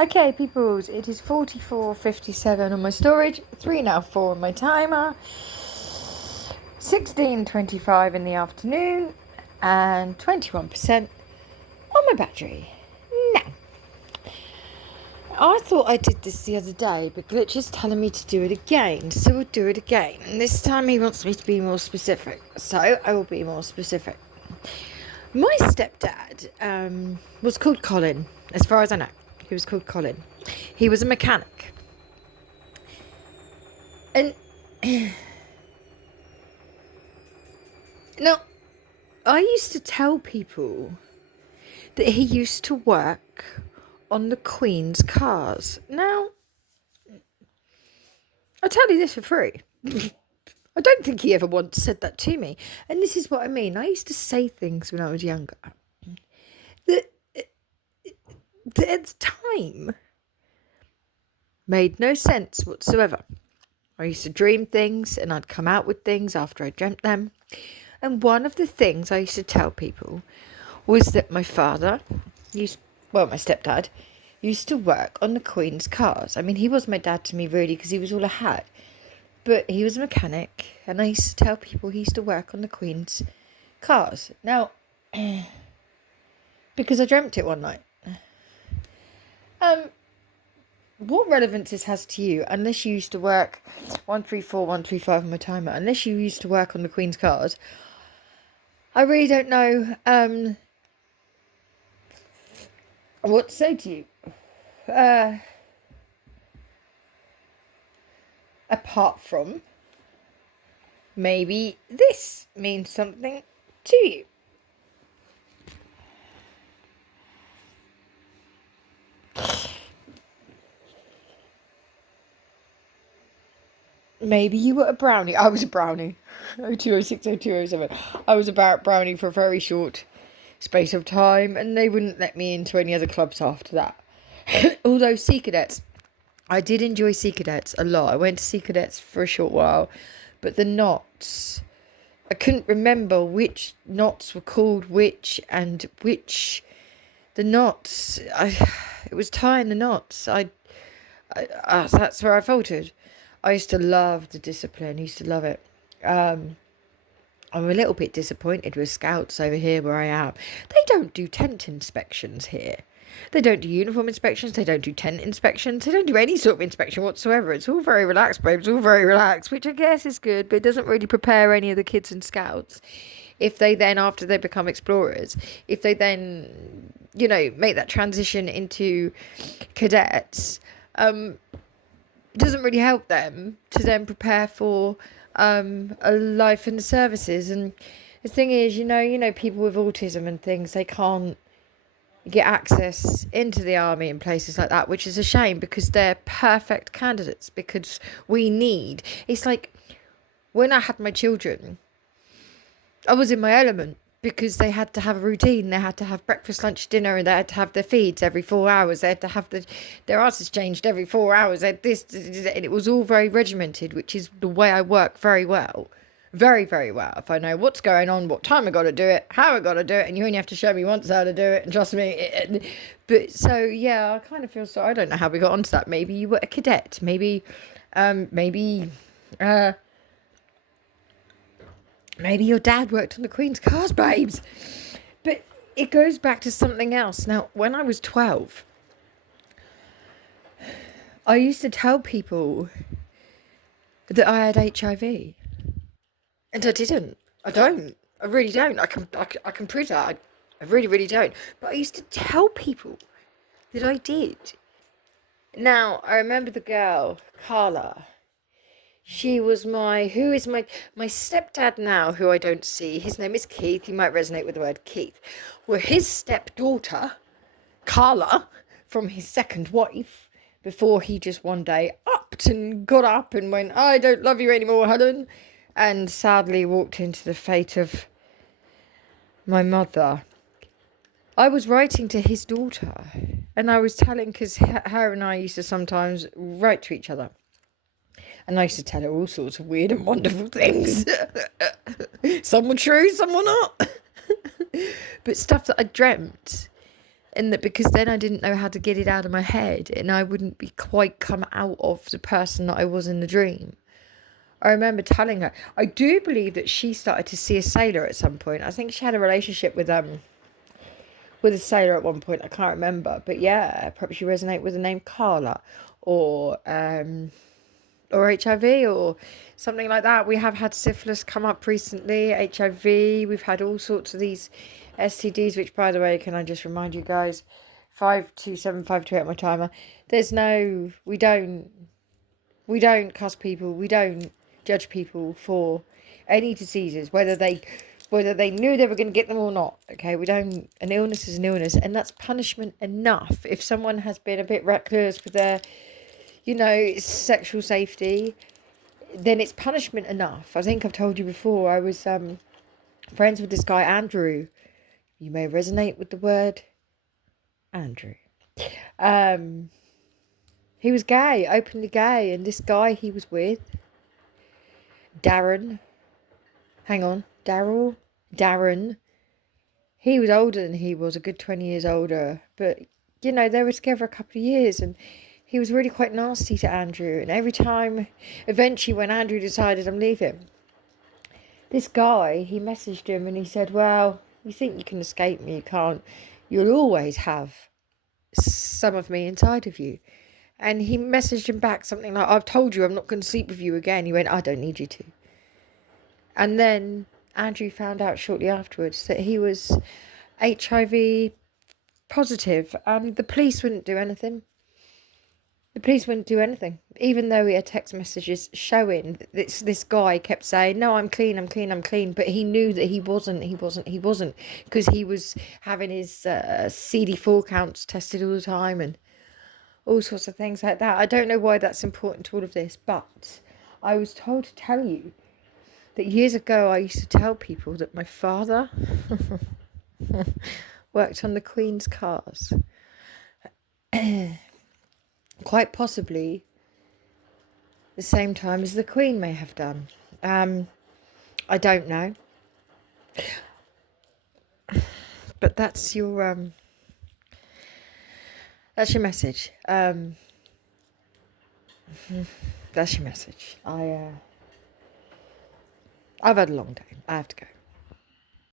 Okay, peoples, it is 44:57 on my storage, 3 now 4 on my timer, 16:25 in the afternoon, and 21% on my battery. Now, I thought I did this the other day, but Glitch is telling me to do it again, so we'll do it again. And this time he wants me to be more specific, so I will be more specific. My stepdad was called Colin, as far as I know. He was called Colin. He was a mechanic. And now, I used to tell people that he used to work on the Queen's cars. Now, I'll tell you this for free. I don't think he ever once said that to me. And this is what I mean. I used to say things when I was younger that at the time made no sense whatsoever. I used to dream things and I'd come out with things after I dreamt them. And one of the things I used to tell people was that my father my stepdad used to work on the Queen's cars. I mean, he was my dad to me really because he was all I had. But he was a mechanic and I used to tell people he used to work on the Queen's cars. Now, because I dreamt it one night. What relevance this has to you, unless you used to work 134, 135 on my timer, unless you used to work on the Queen's cars, I really don't know what to say to you. Apart from maybe this means something to you. Maybe you were a brownie. I was a brownie. 0206, 0207. I was a brownie for a very short space of time, and they wouldn't let me into any other clubs after that. Although Sea Cadets, I did enjoy Sea Cadets a lot. I went to Sea Cadets for a short while, but the knots, I couldn't remember which knots were called which and which. The knots, it was tying the knots. That's where I faltered. I used to love the discipline. I used to love it. I'm a little bit disappointed with Scouts over here where I am. They don't do tent inspections here. They don't do uniform inspections. They don't do tent inspections. They don't do any sort of inspection whatsoever. It's all very relaxed, babe. It's all very relaxed, which I guess is good, but it doesn't really prepare any of the kids in Scouts. If they then, after they become explorers, if they then, make that transition into cadets, doesn't really help them to then prepare for a life in the services. And the thing is, people with autism and things, they can't get access into the army and places like that, which is a shame because they're perfect candidates. Because it's like when I had my children, I was in my element because they had to have a routine. They had to have breakfast, lunch, dinner, and they had to have their feeds every 4 hours. They had to have their asses changed every 4 hours. They had this, and it was all very regimented, which is the way I work very well. Very, very well. If I know what's going on, what time I got to do it, how I got to do it, and you only have to show me once how to do it, and trust me. But so, yeah, I kind of feel sorry. I don't know how we got onto that. Maybe you were a cadet. Maybe your dad worked on the Queen's cars, babes. But it goes back to something else. Now, when I was 12, I used to tell people that I had HIV. And I didn't. I don't. I really don't. I can prove that. I really, really don't. But I used to tell people that I did. Now, I remember the girl, Carla. She was my stepdad now, who I don't see. His name is Keith. You might resonate with the word Keith. Well, his stepdaughter, Carla, from his second wife, before he just one day got up and went, I don't love you anymore, Helen. And sadly walked into the fate of my mother. I was writing to his daughter. And I was telling, because her and I used to sometimes write to each other. And I used to tell her all sorts of weird and wonderful things. Some were true, some were not. But stuff that I dreamt. And that because then I didn't know how to get it out of my head, and I wouldn't be quite come out of the person that I was in the dream. I remember telling her, I do believe that she started to see a sailor at some point. I think she had a relationship with a sailor at one point. I can't remember, but yeah, perhaps you resonate with the name Carla, or HIV, or something like that. We have had syphilis come up recently, HIV. We've had all sorts of these STDs, which, by the way, can I just remind you guys, 527528 my timer. We don't cuss people. We don't judge people for any diseases, whether they knew they were going to get them or not. Okay, we don't. An illness is an illness, and that's punishment enough. If someone has been a bit reckless with their, sexual safety, then it's punishment enough. I think I've told you before. I was friends with this guy Andrew. You may resonate with the word Andrew. He was gay, openly gay, and this guy he was with, Darren. Hang on, Darren. He was older than he was, a good 20 years older. But, they were together a couple of years, and he was really quite nasty to Andrew. And every time, eventually when Andrew decided I'm leaving, this guy, he messaged him and he said, well, you think you can escape me, you can't. You'll always have some of me inside of you. And he messaged him back something like, I've told you I'm not going to sleep with you again. He went, I don't need you to. And then Andrew found out shortly afterwards that he was HIV positive, and the police wouldn't do anything. Even though he had text messages showing that this guy kept saying, no, I'm clean. But he knew that he wasn't, because he was having his CD4 counts tested all the time and all sorts of things like that. I don't know why that's important to all of this, but I was told to tell you that years ago I used to tell people that my father worked on the Queen's cars. Quite possibly the same time as the Queen may have done. I don't know. But that's your message. That's your message. I've had a long day. I have to go.